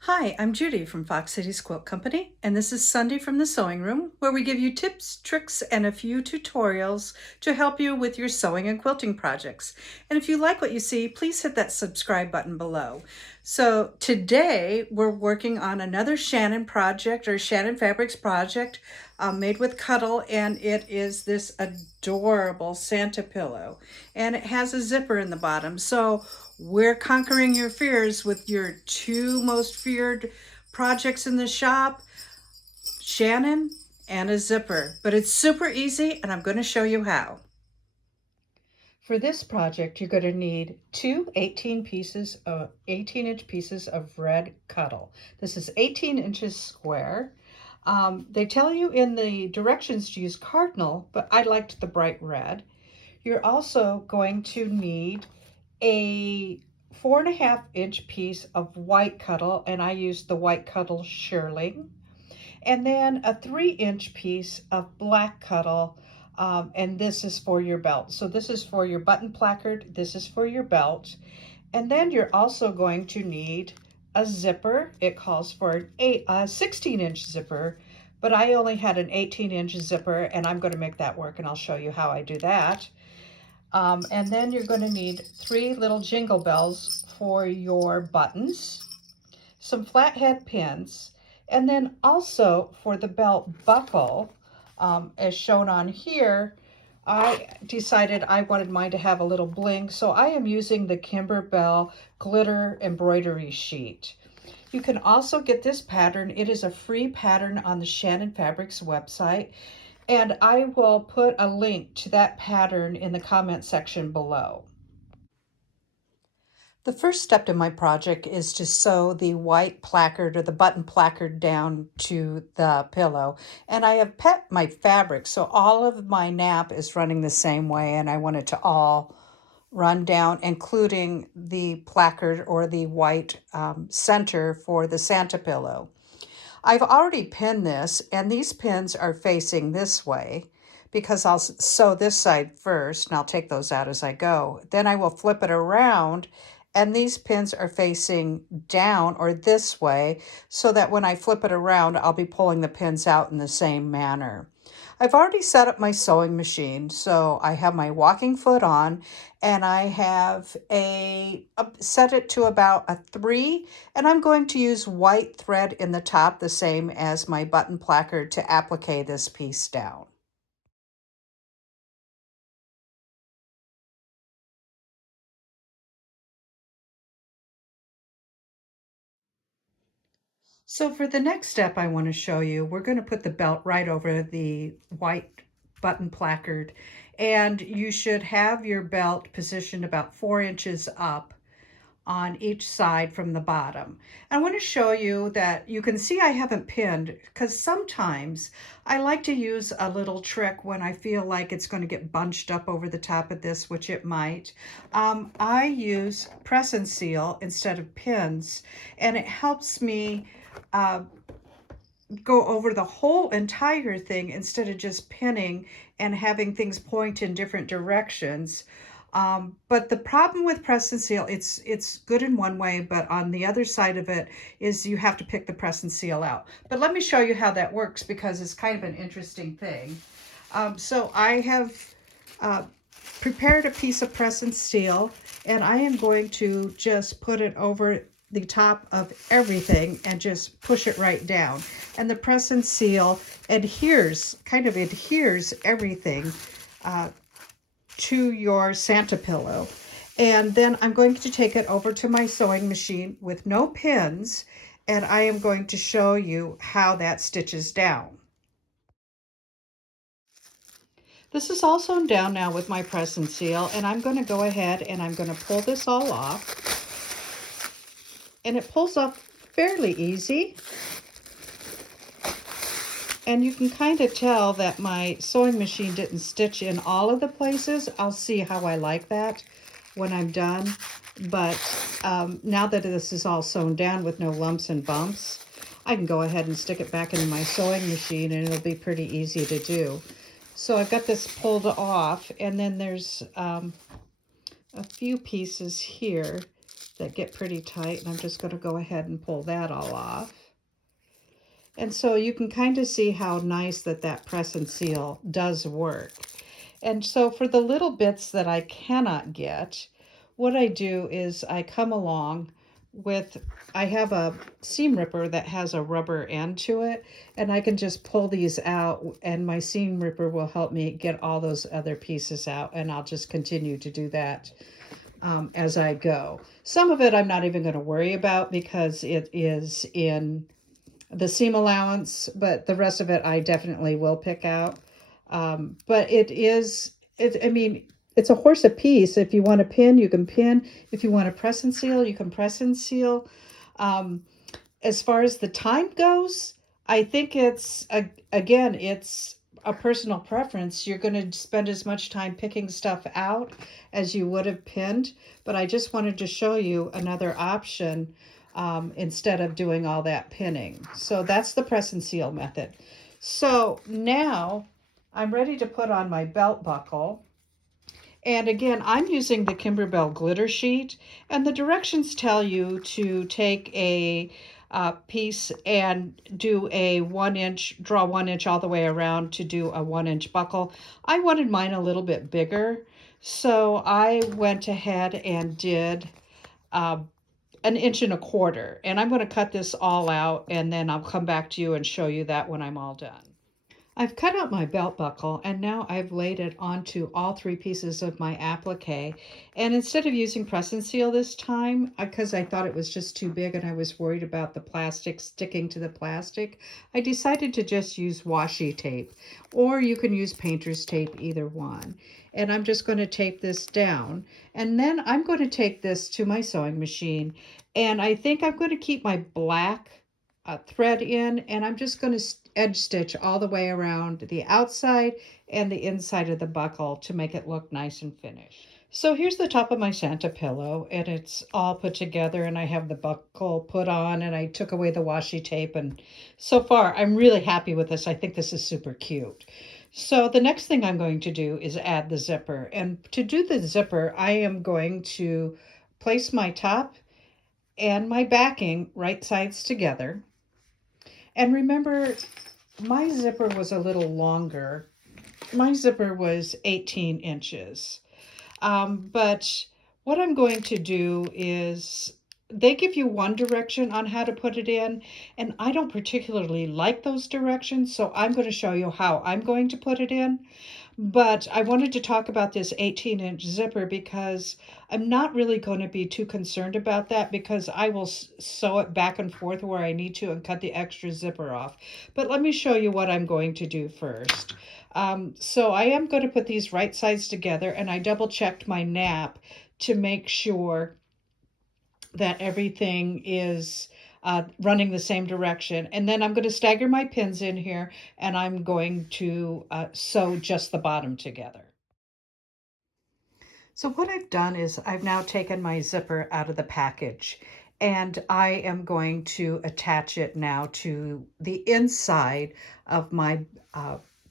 Hi, I'm Judy from Fox Cities Quilt Company, and this is Sunday from the Sewing Room, where we give you tips, tricks, and a few tutorials to help you with your sewing and quilting projects. And if you like what you see, please hit that subscribe button below. So today we're working on another Shannon project, or Shannon Fabrics project, made with Cuddle, and it is this adorable Santa pillow, and it has a zipper in the bottom. So we're conquering your fears with your two most feared projects in the shop, Shannon and a zipper. But it's super easy, and I'm going to show you how. For this project, you're going to need two 18-inch pieces of red Cuddle. This is 18 inches square. They tell you in the directions to use cardinal, but I liked the bright red. You're also going to need a 4.5-inch piece of white Cuddle, and I used the white Cuddle shirling, and then a 3-inch piece of black Cuddle, and this is for your belt. So this is for your button placard, this is for your belt. And then you're also going to need a zipper. It calls for a 16-inch zipper, but I only had an 18-inch zipper, and I'm going to make that work, and I'll show you how I do that. And then you're going to need 3 little jingle bells for your buttons, some flathead pins, and then also for the belt buckle, as shown on here, I decided I wanted mine to have a little bling, so I am using the Kimberbell glitter embroidery sheet. You can also get this pattern. It is a free pattern on the Shannon Fabrics website, and I will put a link to that pattern in the comment section below. The first step in my project is to sew the white placard or the button placard down to the pillow. And I have pet my fabric, so all of my nap is running the same way, and I want it to all run down, including the placard or the white center for the Santa pillow. I've already pinned this, and these pins are facing this way because I'll sew this side first, and I'll take those out as I go. Then I will flip it around, and these pins are facing down or this way, so that when I flip it around, I'll be pulling the pins out in the same manner. I've already set up my sewing machine, so I have my walking foot on, and I have set it to about a 3, and I'm going to use white thread in the top, the same as my button placard, to applique this piece down. So for the next step I want to show you, we're going to put the belt right over the white button placard, and you should have your belt positioned about 4 inches up on each side from the bottom. I want to show you that you can see I haven't pinned, because sometimes I like to use a little trick when I feel like it's going to get bunched up over the top of this, which it might. I use press and seal instead of pins, and it helps me uh, go over the whole entire thing instead of just pinning and having things point in different directions. But the problem with press and seal, it's good in one way, but on the other side of it is you have to pick the press and seal out. But let me show you how that works, because it's kind of an interesting thing. So I have uh, prepared a piece of press and seal, and I am going to just put it over the top of everything and just push it right down. And the press and seal kind of adheres everything to your Santa pillow. And then I'm going to take it over to my sewing machine with no pins, and I am going to show you how that stitches down. This is all sewn down now with my press and seal, and I'm going to go ahead and I'm going to pull this all off. And it pulls off fairly easy. And you can kind of tell that my sewing machine didn't stitch in all of the places. I'll see how I like that when I'm done. But now that this is all sewn down with no lumps and bumps, I can go ahead and stick it back into my sewing machine, and it'll be pretty easy to do. So I've got this pulled off, and then there's a few pieces here that get pretty tight, and I'm just going to go ahead and pull that all off. And so you can kind of see how nice that press and seal does work. And so for the little bits that I cannot get, what I do is I come along with, I have a seam ripper that has a rubber end to it, and I can just pull these out, and my seam ripper will help me get all those other pieces out, and I'll just continue to do that as I go. Some of it I'm not even going to worry about because it is in the seam allowance, but the rest of it I definitely will pick out. But I mean, it's a horse apiece. If you want to pin, you can pin. If you want to press and seal, you can press and seal. Um, as far as the time goes, I think it's a personal preference. You're going to spend as much time picking stuff out as you would have pinned, but I just wanted to show you another option instead of doing all that pinning. So that's the press and seal method. So now I'm ready to put on my belt buckle. And again, I'm using the Kimberbell glitter sheet, and the directions tell you to take a piece and do a 1 inch, draw 1 inch all the way around to do a 1 inch buckle. I wanted mine a little bit bigger, so I went ahead and did uh, 1.25 inches. And I'm going to cut this all out, and then I'll come back to you and show you that when I'm all done. I've cut out my belt buckle, and now I've laid it onto all 3 pieces of my applique. And instead of using press and seal this time, because I thought it was just too big and I was worried about the plastic sticking to the plastic, I decided to just use washi tape, or you can use painter's tape, either one. And I'm just going to tape this down, and then I'm going to take this to my sewing machine, and I think I'm going to keep my black thread in, and I'm just going to edge stitch all the way around the outside and the inside of the buckle to make it look nice and finished. So here's the top of my Santa pillow, and it's all put together, and I have the buckle put on, and I took away the washi tape, and so far I'm really happy with this. I think this is super cute. So the next thing I'm going to do is add the zipper, and to do the zipper I am going to place my top and my backing right sides together. And remember, my zipper was a little longer. My zipper was 18 inches. But what I'm going to do is they give you one direction on how to put it in, and I don't particularly like those directions, so I'm going to show you how I'm going to put it in. But I wanted to talk about this 18-inch zipper because I'm not really going to be too concerned about that, because I will sew it back and forth where I need to and cut the extra zipper off. But let me show you what I'm going to do first. So I am going to put these right sides together, and I double checked my nap to make sure that everything is running the same direction. And then I'm going to stagger my pins in here, and I'm going to sew just the bottom together. So what I've done is I've now taken my zipper out of the package, and I am going to attach it now to the inside of my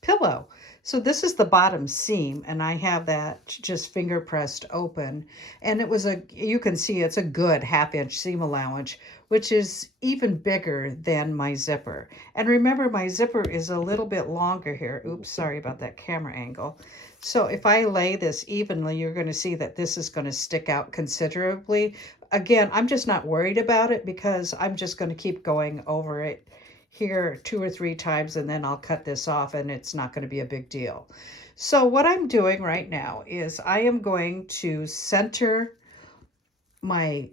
pillow. So this is the bottom seam, and I have that just finger pressed open, and you can see it's a good 1/2 inch seam allowance, which is even bigger than my zipper. And remember, my zipper is a little bit longer here. Oops, sorry about that camera angle. So if I lay this evenly, you're going to see that this is going to stick out considerably. Again, I'm just not worried about it because I'm just going to keep going over it here 2 or 3 times, and then I'll cut this off, and it's not going to be a big deal. So what I'm doing right now is I am going to center my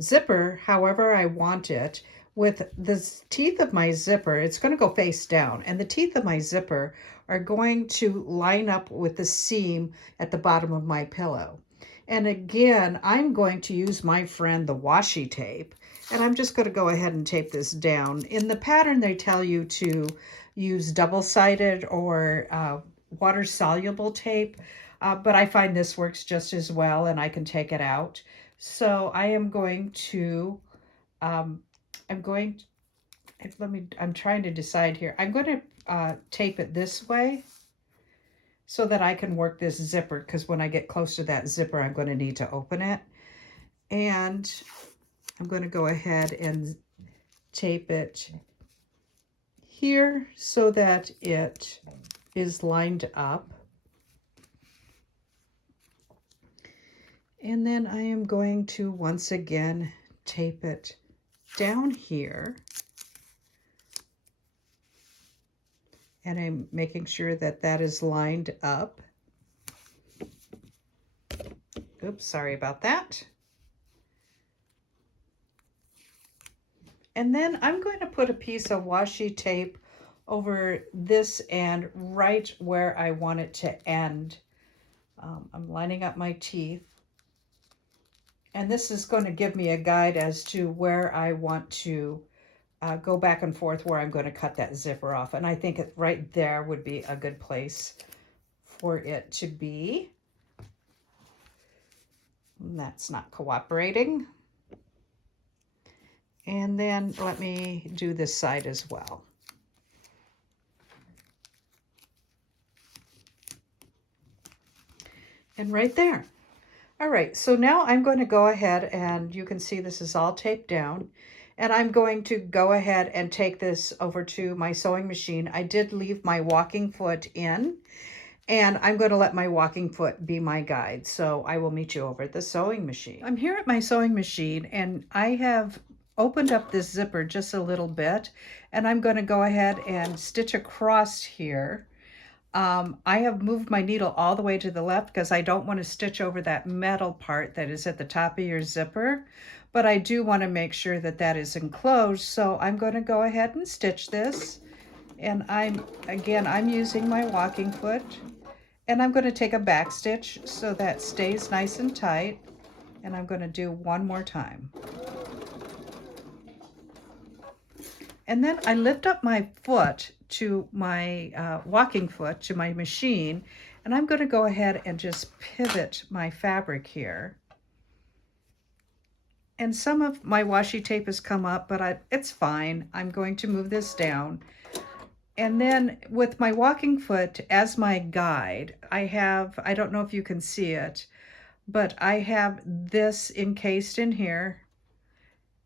zipper however I want it. With the teeth of my zipper, it's going to go face down, and the teeth of my zipper are going to line up with the seam at the bottom of my pillow. And again, I'm going to use my friend the washi tape, and I'm just going to go ahead and tape this down. In the pattern, they tell you to use double-sided or water-soluble tape, but I find this works just as well, and I can take it out. So I am going to, I'm trying to decide here. I'm going to tape it this way so that I can work this zipper, because when I get close to that zipper, I'm going to need to open it. And I'm going to go ahead and tape it here so that it is lined up. And then I am going to once again tape it down here. And I'm making sure that that is lined up. Oops, sorry about that. And then I'm going to put a piece of washi tape over this end right where I want it to end. I'm lining up my teeth. And this is going to give me a guide as to where I want to go back and forth, where I'm going to cut that zipper off. And I think it right there would be a good place for it to be. And that's not cooperating. And then let me do this side as well. And right there. All right, so now I'm going to go ahead, and you can see this is all taped down. And I'm going to go ahead and take this over to my sewing machine. I did leave my walking foot in, and I'm going to let my walking foot be my guide. So I will meet you over at the sewing machine. I'm here at my sewing machine, and I have opened up this zipper just a little bit, and I'm going to go ahead and stitch across here. I have moved my needle all the way to the left because I don't want to stitch over that metal part that is at the top of your zipper, but I do want to make sure that that is enclosed. So I'm going to go ahead and stitch this, and I'm using my walking foot, and I'm going to take a back stitch so that stays nice and tight, and I'm going to do one more time. And then I lift up my foot to my walking foot, to my machine, and I'm going to go ahead and just pivot my fabric here. And some of my washi tape has come up, but it's fine. I'm going to move this down. And then with my walking foot as my guide, I don't know if you can see it, but I have this encased in here.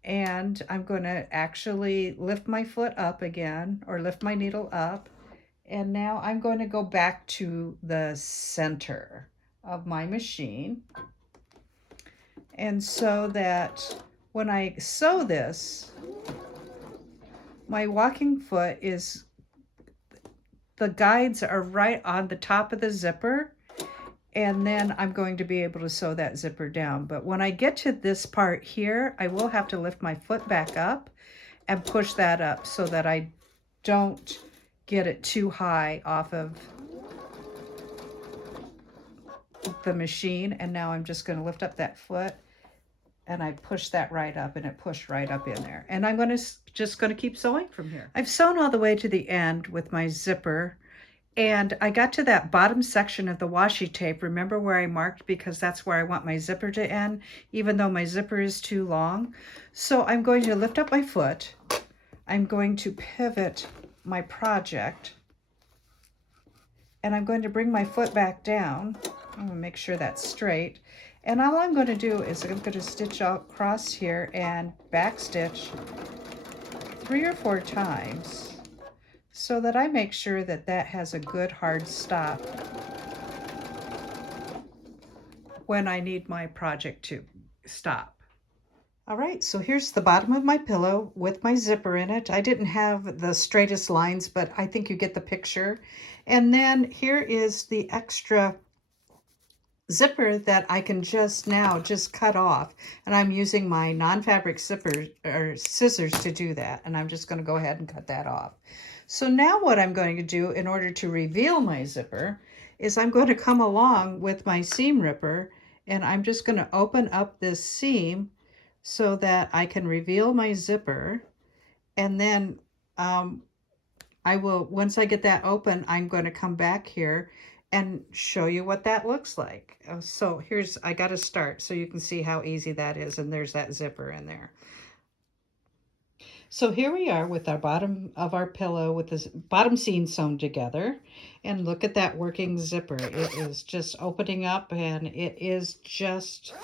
And I'm going to actually lift my foot up again, or lift my needle up. And now I'm going to go back to the center of my machine. And so that when I sew this, my walking foot the guides are right on the top of the zipper. And then I'm going to be able to sew that zipper down. But when I get to this part here, I will have to lift my foot back up and push that up so that I don't get it too high off of the machine. And now I'm just going to lift up that foot, and I push that right up, and it pushed right up in there. And I'm just going to keep sewing from here. I've sewn all the way to the end with my zipper. And I got to that bottom section of the washi tape. Remember where I marked, because that's where I want my zipper to end, even though my zipper is too long. So I'm going to lift up my foot. I'm going to pivot my project, and I'm going to bring my foot back down. I'm going to make sure that's straight. And all I'm going to do is I'm going to stitch across here and back stitch 3 or 4 times, so that I make sure that that has a good hard stop when I need my project to stop. All right, so here's the bottom of my pillow with my zipper in it. I didn't have the straightest lines, but I think you get the picture. And then here is the extra zipper that I can just cut off. And I'm using my non-fabric scissors to do that. And I'm just going to go ahead and cut that off. So now what I'm going to do in order to reveal my zipper is I'm going to come along with my seam ripper, and I'm just going to open up this seam so that I can reveal my zipper. And then once I get that open, I'm going to come back here and show you what that looks like. So I got to start so you can see how easy that is. And there's that zipper in there. So here we are with our bottom of our pillow with this bottom seam sewn together. And look at that working zipper. It is just opening up, and it is just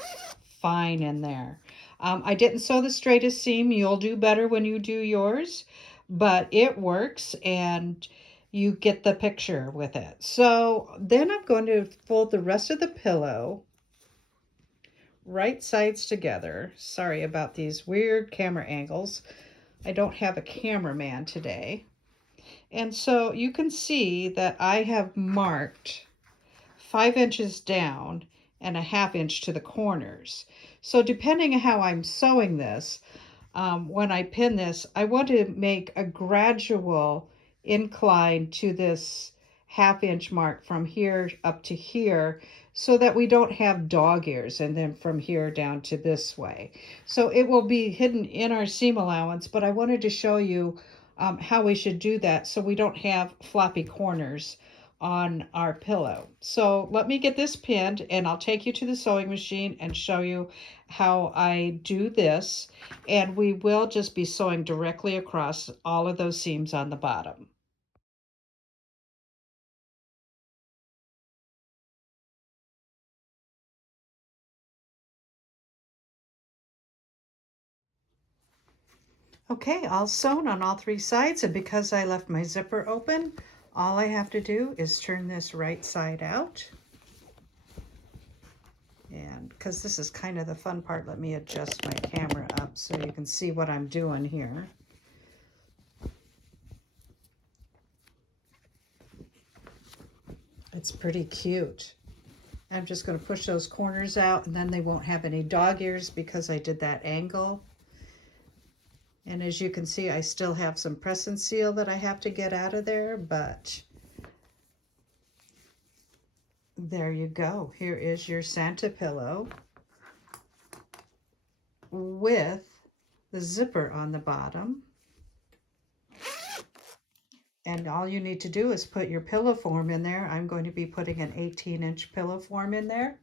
fine in there. I didn't sew the straightest seam. You'll do better when you do yours, but it works and you get the picture with it. So then I'm going to fold the rest of the pillow right sides together. Sorry about these weird camera angles. I don't have a cameraman today. And so you can see that I have marked 5 inches down and a ½ inch to the corners. So depending on how I'm sewing this, when I pin this, I want to make a gradual incline to this ½ inch mark from here up to here so that we don't have dog ears and then from here down to this way. So it will be hidden in our seam allowance, but I wanted to show you how we should do that so we don't have floppy corners on our pillow. So let me get this pinned and I'll take you to the sewing machine and show you how I do this. And we will just be sewing directly across all of those seams on the bottom. Okay, all sewn on all 3 sides, and because I left my zipper open, all I have to do is turn this right side out. And because this is kind of the fun part, let me adjust my camera up so you can see what I'm doing here. It's pretty cute. I'm just going to push those corners out and then they won't have any dog ears because I did that angle. And as you can see, I still have some press and seal that I have to get out of there, but there you go. Here is your Santa pillow with the zipper on the bottom. And all you need to do is put your pillow form in there. I'm going to be putting an 18-inch pillow form in there.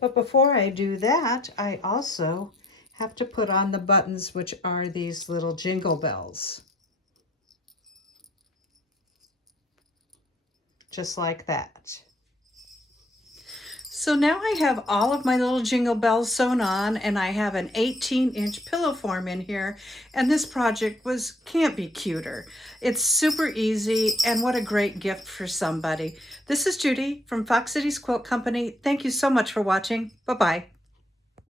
But before I do that, I also have to put on the buttons, which are these little jingle bells. Just like that. So now I have all of my little jingle bells sewn on, and I have an 18-inch pillow form in here, and this project can't be cuter. It's super easy, and what a great gift for somebody. This is Judy from Fox Cities Quilt Company. Thank you so much for watching. Bye-bye.